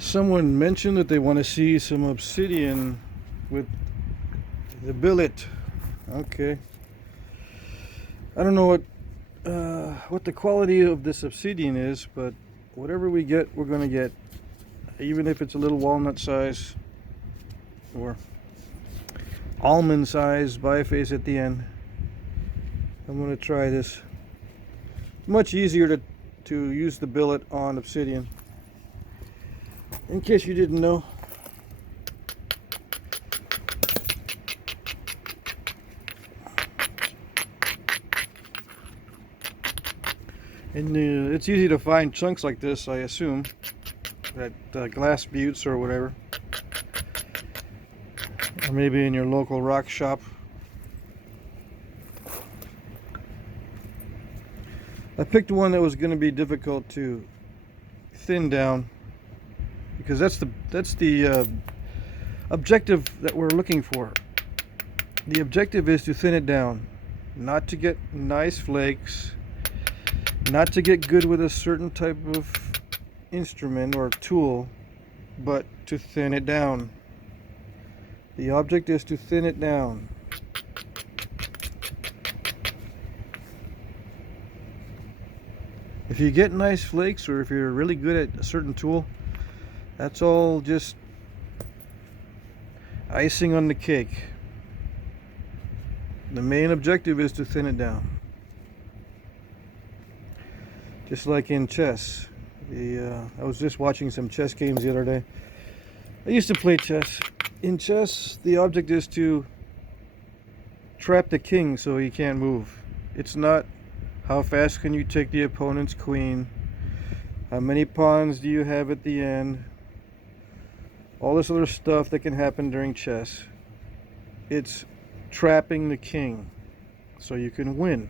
Someone mentioned that they want to see some obsidian with the billet. Okay. I don't know what the quality of this obsidian is, but whatever we get, we're going to get. Even if it's a little walnut size or almond size biface at the end. I'm going to try this. Much easier to use the billet on obsidian. In case you didn't know. And it's easy to find chunks like this, I assume, at glass buttes or whatever, or maybe in your local rock shop. I picked one that was going to be difficult to thin down, because that's the objective that we're looking for. The objective is to thin it down, not to get nice flakes, not to get good with a certain type of instrument or tool, but to thin it down. The object is to thin it down. If you get nice flakes, or if you're really good at a certain tool, that's all just icing on the cake. The main objective is to thin it down. Just like in chess. I was just watching some chess games the other day. I used to play chess. In chess, the object is to trap the king so he can't move. It's not how fast can you take the opponent's queen, how many pawns do you have at the end, all this other stuff that can happen during chess. It's trapping the king so you can win.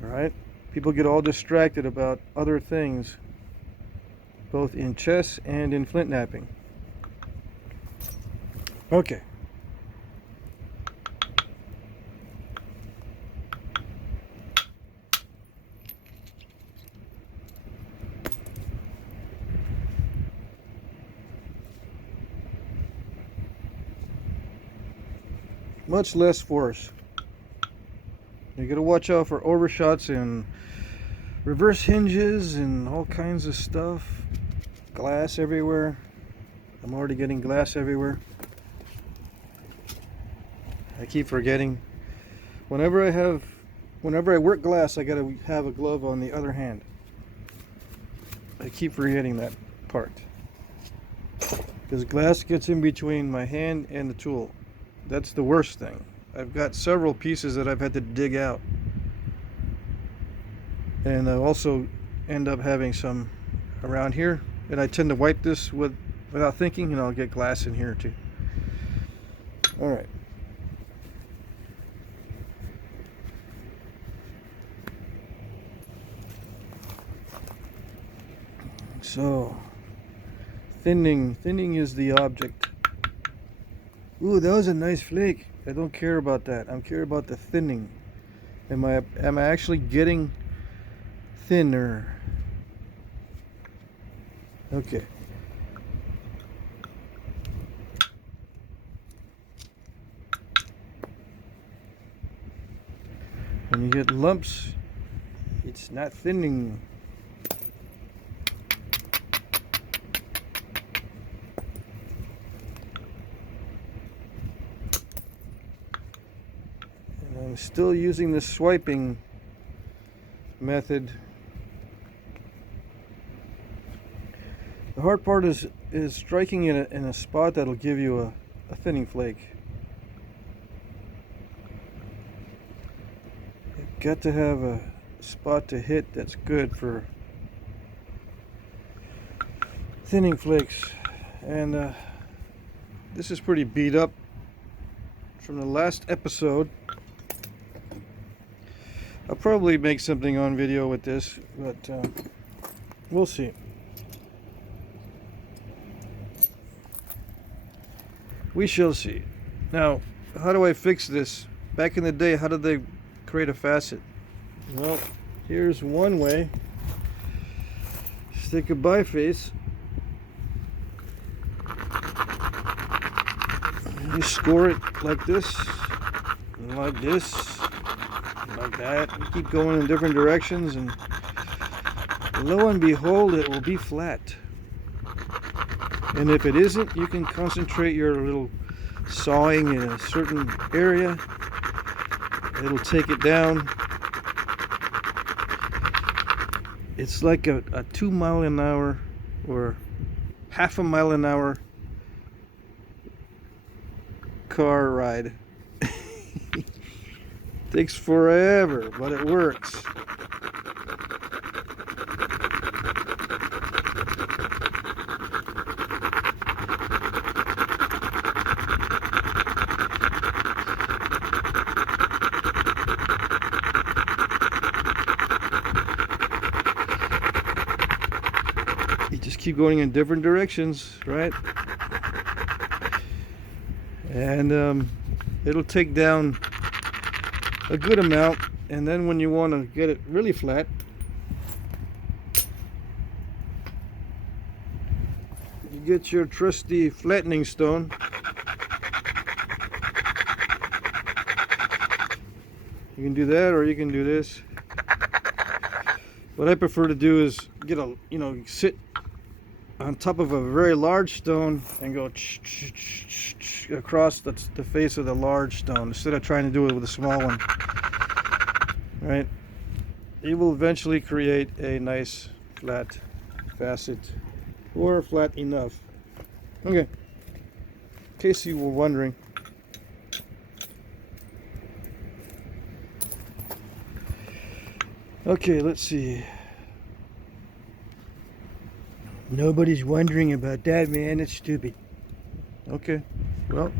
Alright? People get all distracted about other things, both in chess and in flint knapping. Okay. Much less force. You gotta watch out for overshots and reverse hinges and all kinds of stuff. Glass everywhere. I'm already getting glass everywhere. I keep forgetting. Whenever I work glass, I gotta have a glove on the other hand. I keep forgetting that part, because glass gets in between my hand and the tool. That's the worst thing. I've got several pieces that I've had to dig out, and I also end up having some around here, and I tend to wipe this without thinking, and I'll get glass in here too. Alright. So, thinning is the object. Ooh, that was a nice flake. I don't care about that. I care about the thinning. Am I actually getting thinner? Okay. When you get lumps, it's not thinning. I'm still using the swiping method. The hard part is striking in a spot that'll give you a thinning flake. You've got to have a spot to hit that's good for thinning flakes. And this is pretty beat up from the last episode. I'll probably make something on video with this, but we'll see. We shall see. Now, how do I fix this? Back in the day, how did they create a facet? Well, here's one way. Stick a biface You score it like this, and like this, and like that. You keep going in different directions, and lo and behold, it will be flat. And if it isn't, you can concentrate your little sawing in a certain area. It'll take it down. It's like a 2 mile an hour or half a mile an hour car ride. Takes forever, but it works. You just keep going in different directions, right? And it'll take down a good amount, and then when you want to get it really flat, you get your trusty flattening stone. You can do that, or you can do this. What I prefer to do is get a, sit on top of a very large stone and go across the face of the large stone instead of trying to do it with a small one. Right? You will eventually create a nice flat facet, or flat enough. Okay. In case you were wondering. Okay, let's see. Nobody's wondering about that, man. It's stupid. Okay. Well,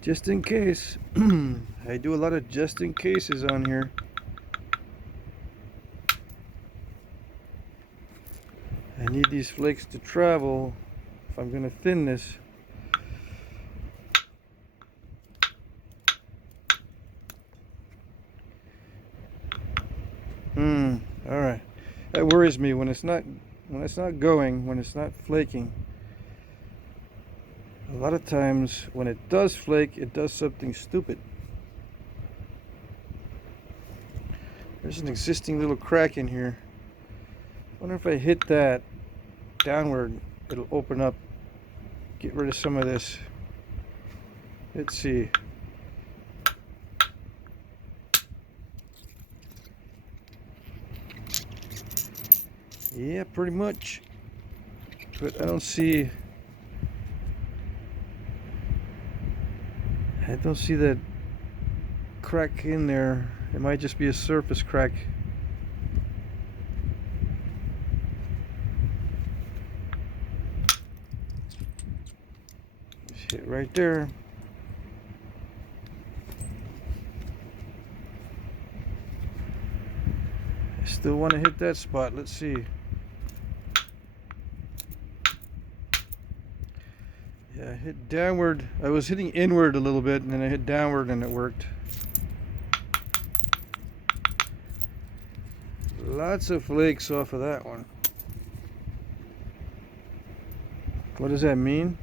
just in case. I do a lot of just in cases on here. I need these flakes to travel if I'm going to thin this. All right. That worries me when it's not going, when it's not flaking. A lot of times when it does flake, it does something stupid. There's an existing little crack in here. I wonder if I hit that downward, it'll open up, get rid of some of this. Let's see. Yeah, pretty much. But I don't see that crack in there. It might just be a surface crack. Just hit right there. I still want to hit that spot. Let's see. Yeah, I hit downward. I was hitting inward a little bit, and then I hit downward, and it worked. Lots of flakes off of that one. What does that mean?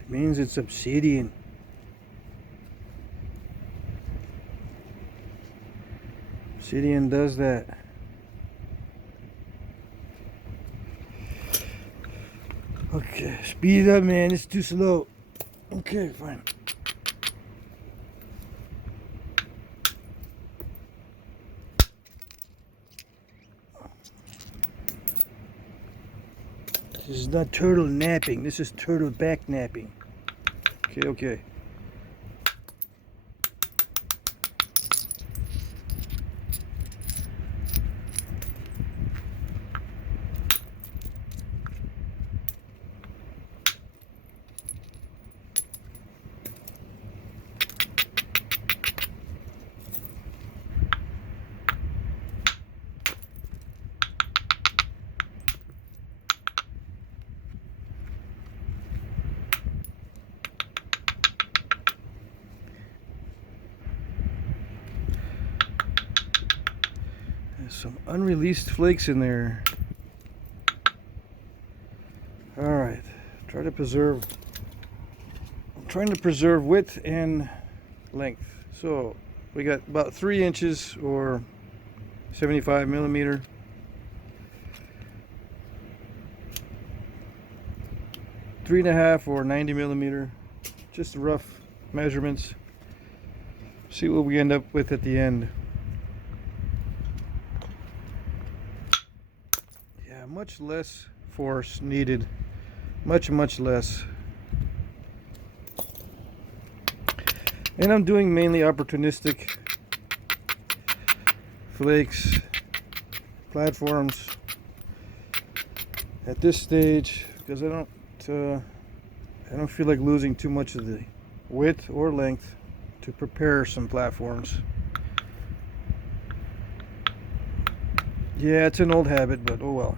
It means it's obsidian. Obsidian does that. Okay, speed it up, man. It's too slow. Okay, fine. This is not turtle napping. This is turtle back napping. Okay, okay. Some unreleased flakes in there. All right, try to preserve trying to preserve width and length. So we got about 3 inches or 75 millimeter. 3.5 or 90 millimeter. Just rough measurements. See what we end up with at the end. Yeah, much less force needed. Much less. And I'm doing mainly opportunistic flakes, platforms at this stage because I don't feel like losing too much of the width or length to prepare some platforms. Yeah, it's an old habit, but oh well.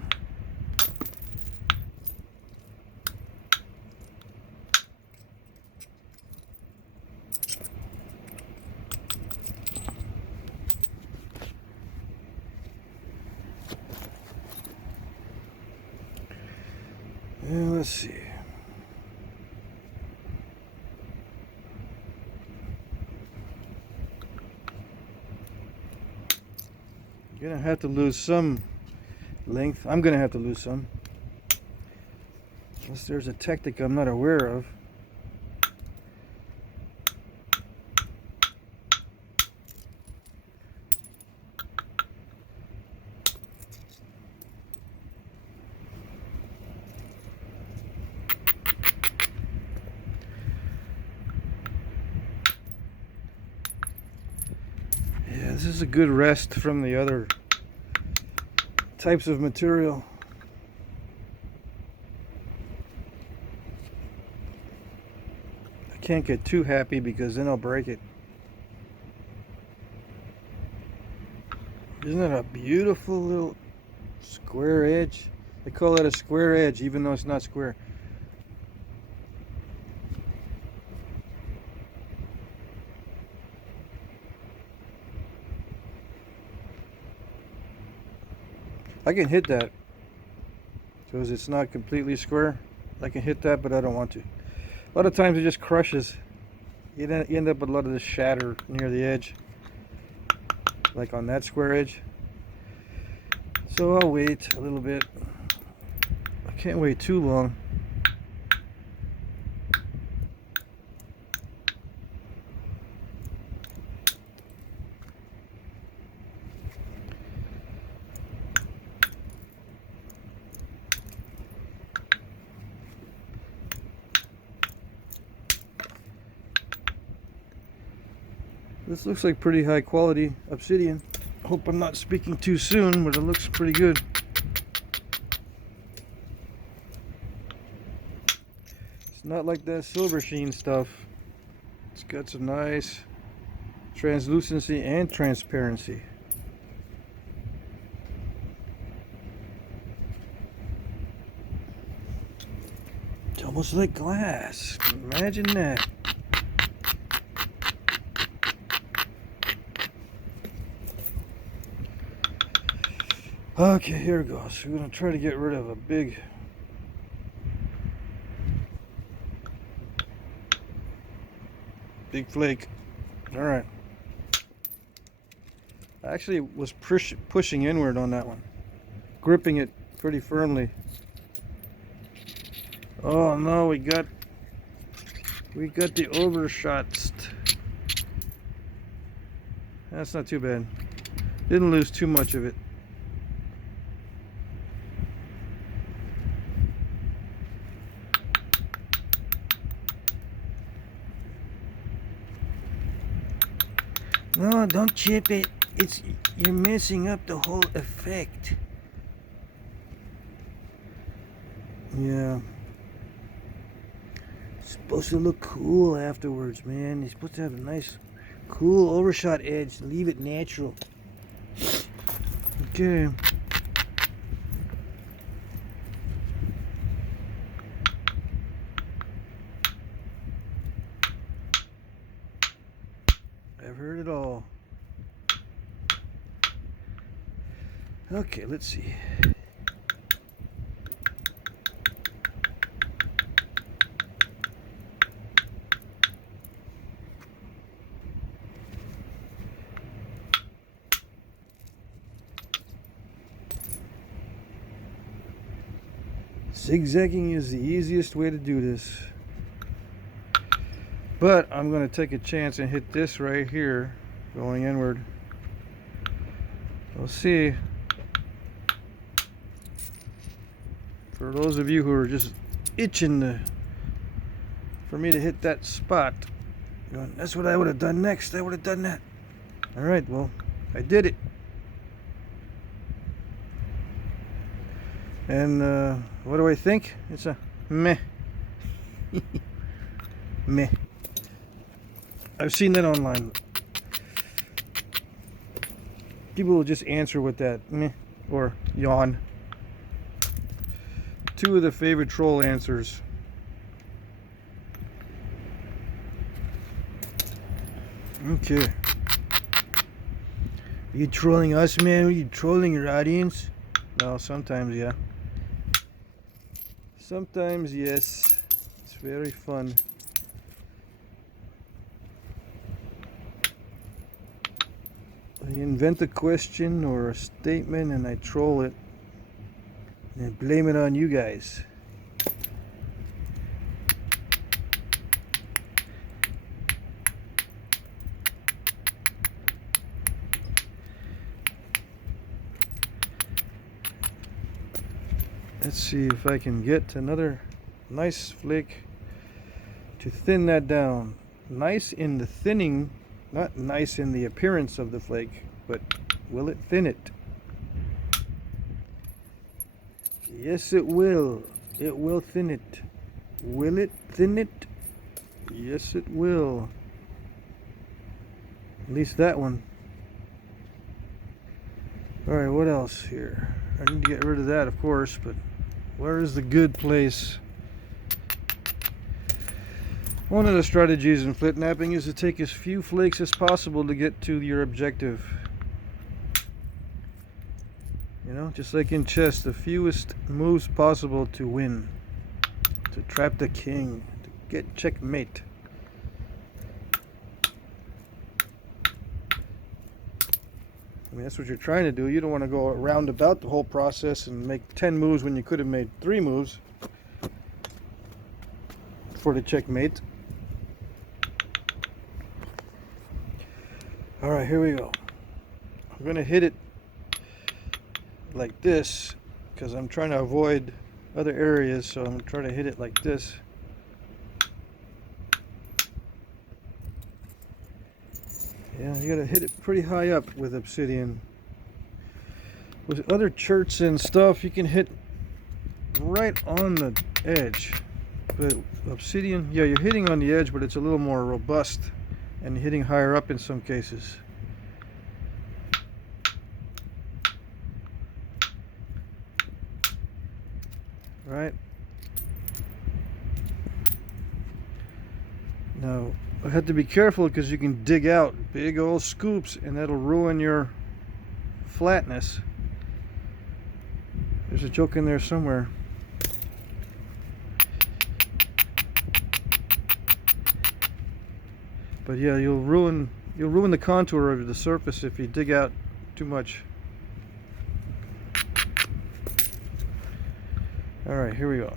Yeah, let's see. You're gonna have to lose some length. I'm gonna have to lose some. Unless there's a technique I'm not aware of. Yeah, this is a good rest from the other types of material. I can't get too happy because then I'll break it. Isn't that a beautiful little square edge? They call it a square edge even though it's not square. I can hit that because it's not completely square. I can hit that, but I don't want to. A lot of times it just crushes. You end up with a lot of this shatter near the edge, like on that square edge. So I'll wait a little bit. I can't wait too long. This looks like pretty high quality obsidian. Hope I'm not speaking too soon, but it looks pretty good. It's not like that silver sheen stuff. It's got some nice translucency and transparency. It's almost like glass. Imagine that. Okay, here it goes. We're going to try to get rid of a big flake. All right. I actually was pushing inward on that one, gripping it pretty firmly. Oh no, we got the overshot. That's not too bad. Didn't lose too much of it. No, don't chip it. You're messing up the whole effect. Yeah. It's supposed to look cool afterwards, man. You're supposed to have a nice, cool overshot edge. Leave it natural. Okay. I've heard it all. Okay, let's see. Zigzagging is the easiest way to do this. But I'm going to take a chance and hit this right here, going inward. We'll see. For those of you who are just itching for me to hit that spot, going, that's what I would have done next. I would have done that. All right, well, I did it. And what do I think? It's a meh. Meh. I've seen that online. People will just answer with that meh or yawn. Two of the favorite troll answers. Okay. Are you trolling us, man? Are you trolling your audience? Well, sometimes, yeah. Sometimes, yes. It's very fun. I invent a question or a statement and I troll it and blame it on you guys. Let's see if I can get another nice flake to thin that down. Nice in the thinning, not nice in the appearance of the flake, but will it thin it? Yes, it will. It will thin it. Will it thin it? Yes, it will. At least that one. Alright, what else here? I need to get rid of that, of course, but where is the good place? One of the strategies in flip napping is to take as few flakes as possible to get to your objective. You know, just like in chess, the fewest moves possible to win. To trap the king, to get checkmate. I mean, that's what you're trying to do. You don't want to go around about the whole process and make 10 moves when you could have made 3 moves for the checkmate. Alright, here we go. I'm going to hit it like this because I'm trying to avoid other areas, so I'm trying to hit it like this. Yeah, you gotta hit it pretty high up with Obsidian. With other cherts and stuff, you can hit right on the edge. But Obsidian, yeah, you're hitting on the edge, but it's a little more robust and hitting higher up in some cases. Right? Now, I have to be careful because you can dig out big old scoops and that'll ruin your flatness. There's a joke in there somewhere. But yeah, you'll ruin the contour of the surface if you dig out too much. All right, here we go.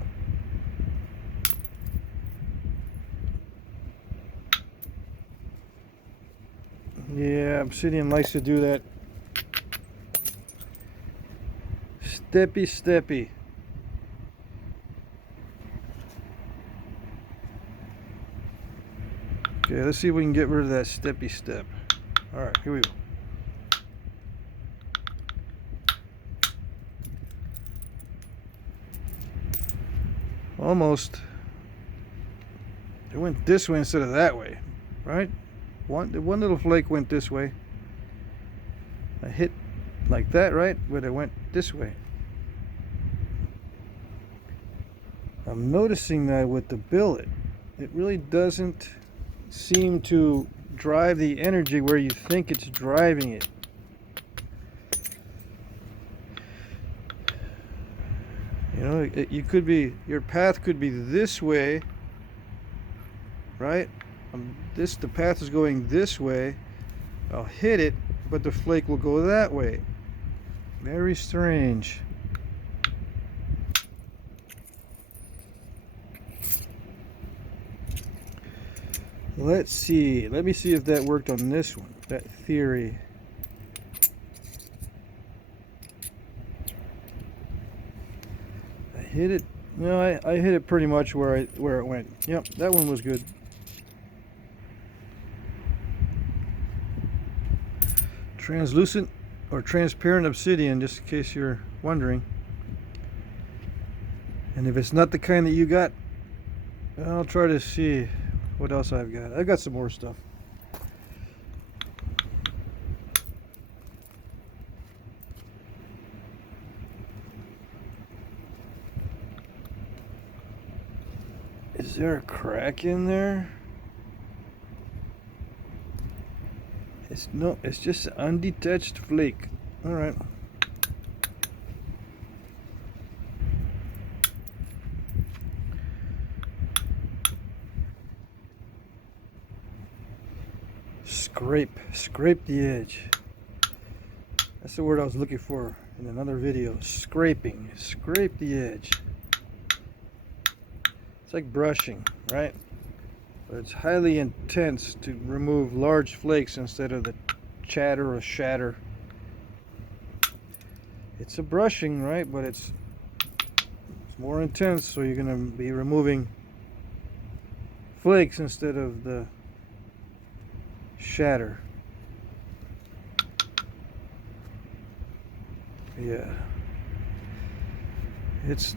Yeah, Obsidian likes to do that. Steppy, steppy. Okay, let's see if we can get rid of that steppy step. Alright, here we go. Almost. It went this way instead of that way, right? One little flake went this way. I hit like that, right? But it went this way. I'm noticing that with the billet, it really doesn't seem to drive the energy where you think it's driving it. You know, you could be, your path could be this way, right? The path is going this way. I'll hit it, but the flake will go that way. Very strange. Let's see. Let me see if that worked on this one. That theory. I hit it. No, I hit it pretty much where it went. Yep, that one was good. Translucent or transparent obsidian, just in case you're wondering. And if it's not the kind that you got, I'll try to see what else I've got. I've got some more stuff. Is there a crack in there? It's just an undetached flake. All right. Scrape the edge. That's the word I was looking for in another video. Scrape the edge. It's like brushing, right? But it's highly intense to remove large flakes instead of the chatter or shatter. It's a brushing, right? But it's more intense, so you're gonna be removing flakes instead of the shatter. Yeah. It's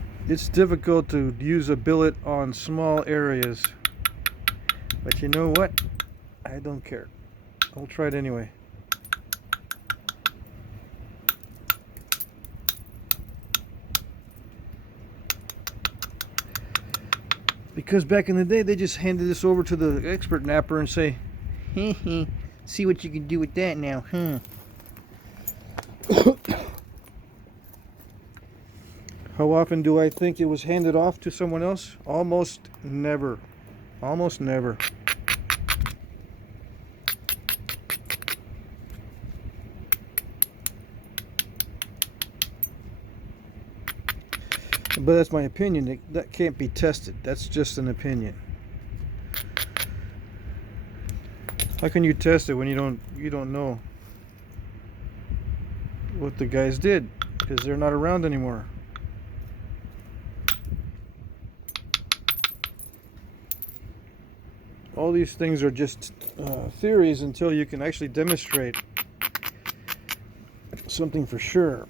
difficult to use a billet on small areas. But you know what? I don't care. I'll try it anyway. Because back in the day, they just handed this over to the expert napper and say, see what you can do with that now, huh? How often do I think it was handed off to someone else? Almost never. Almost never. But that's my opinion. That can't be tested. That's just an opinion. How can you test it when you don't know what the guys did? Because they're not around anymore. All these things are just theories until you can actually demonstrate something for sure.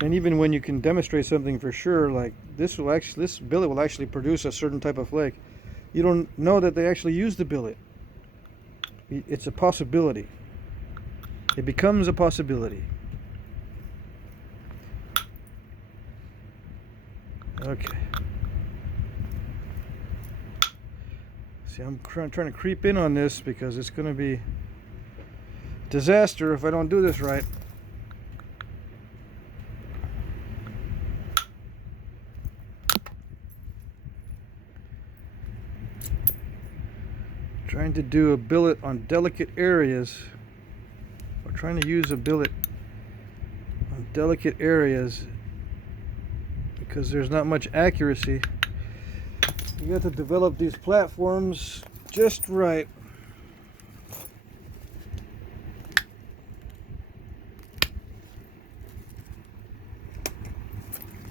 And even when you can demonstrate something for sure, like this billet will actually produce a certain type of flake. You don't know that they actually use the billet. It's a possibility. It becomes a possibility. Okay. See, I'm trying to creep in on this because it's going to be disaster if I don't do this right. Trying to do a billet on delicate areas, or trying to use a billet on delicate areas because there's not much accuracy. You got to develop these platforms just right.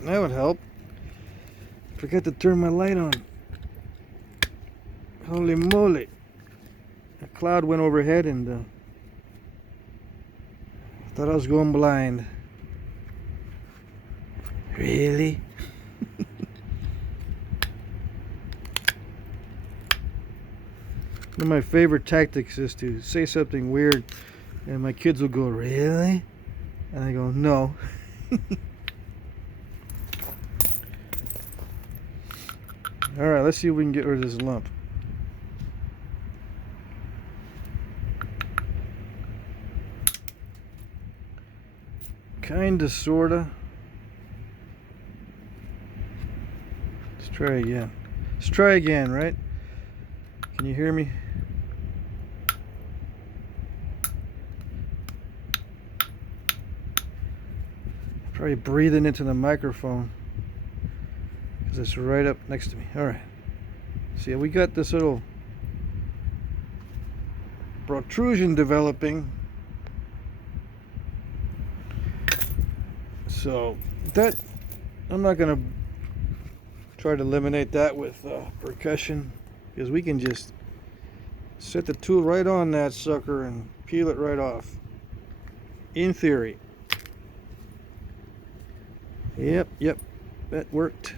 That would help. Forgot to turn my light on. Holy moly. A cloud went overhead and thought I was going blind. Really? One of my favorite tactics is to say something weird and my kids will go, really? And I go, no. Alright, let's see if we can get rid of this lump. Kinda, sorta. Let's try again. Let's try again, right? Can you hear me? Probably breathing into the microphone because it's right up next to me. All right. See, we got this little protrusion developing. So that, I'm not going to try to eliminate that with percussion, because we can just set the tool right on that sucker and peel it right off. In theory. Yep, that worked.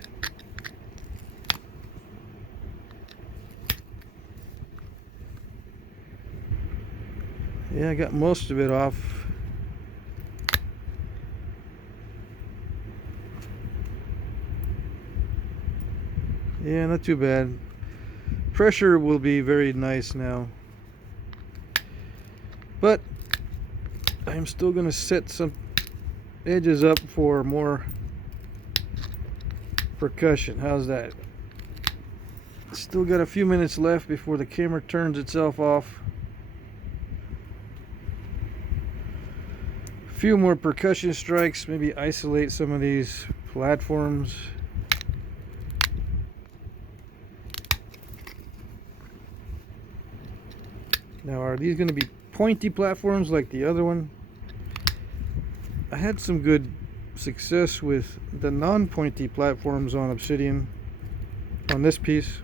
Yeah, I got most of it off. Yeah, not too bad. Pressure will be very nice now. But I'm still going to set some edges up for more percussion. How's that? Still got a few minutes left before the camera turns itself off. A few more percussion strikes, maybe isolate some of these platforms. Now, are these going to be pointy platforms like the other one? I had some good success with the non-pointy platforms on Obsidian on this piece.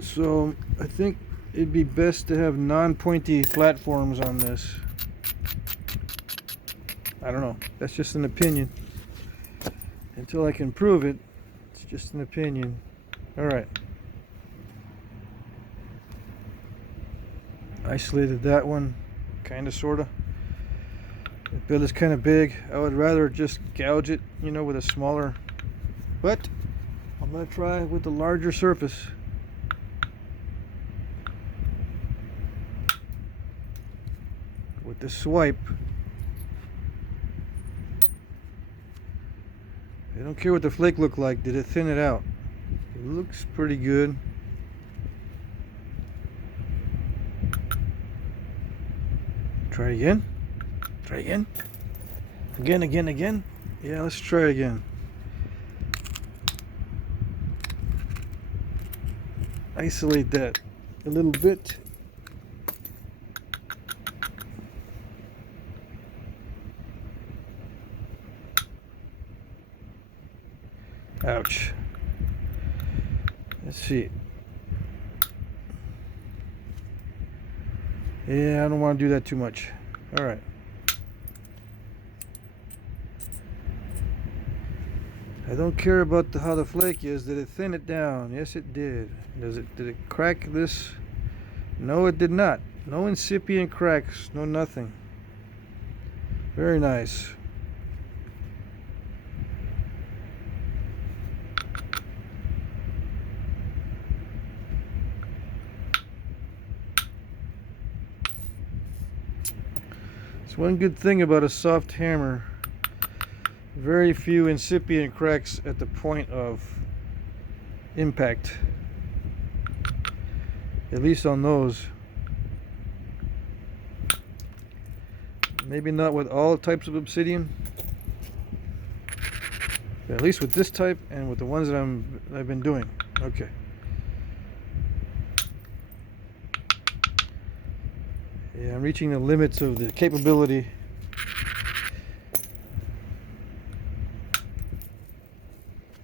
So I think it'd be best to have non-pointy platforms on this. I don't know, that's just an opinion. Until I can prove it, it's just an opinion. Alright. Isolated that one, kinda sorta. The bill is kinda big. I would rather just gouge it, you know, with a smaller, but I'm gonna try with the larger surface. With the swipe. I don't care what the flake looked like. Did it thin it out? It looks pretty good. Try again. Try again. Again. Yeah, let's try again. Isolate that a little bit. Ouch. Let's see. Yeah, I don't want to do that too much. All right. I don't care about how the flake is. Did it thin it down? Yes, it did. Did it crack this? No, it did not. No incipient cracks. No nothing. Very nice. It's one good thing about a soft hammer. Very few incipient cracks at the point of impact. At least on those. Maybe not with all types of obsidian. But at least with this type and with the ones that I've been doing. Okay. Yeah, I'm reaching the limits of the capability.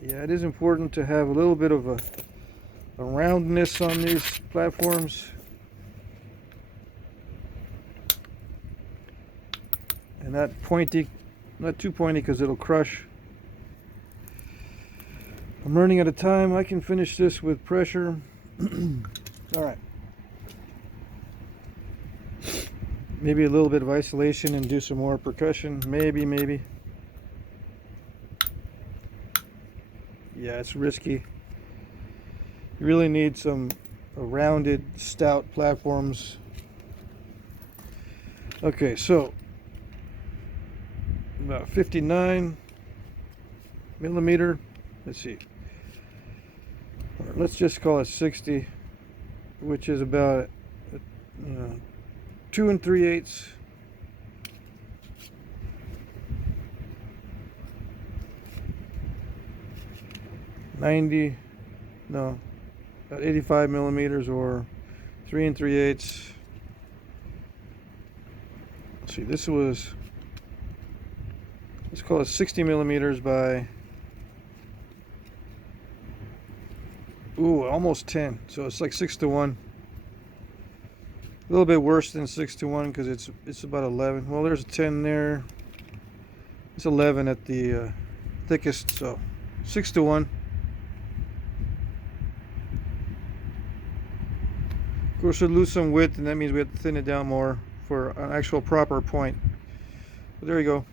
Yeah, it is important to have a little bit of a roundness on these platforms. And not pointy, not too pointy because it'll crush. I'm running out of time. I can finish this with pressure. All right. Maybe a little bit of isolation and do some more percussion. Maybe. Yeah, it's risky. You really need some rounded, stout platforms. Okay, so about 59 millimeter. Let's see. Let's just call it 60, which is about 2 3/8. 90, no, 85 millimeters, or 3 3/8. Let's see, this was, let's call it 60 millimeters by, ooh, almost 10. So it's like 6-1. A little bit worse than 6-1 because it's about 11. Well, there's a 10 there. It's 11 at the thickest, so 6-1. Of course, we'll lose some width, and that means we have to thin it down more for an actual proper point. But there you go.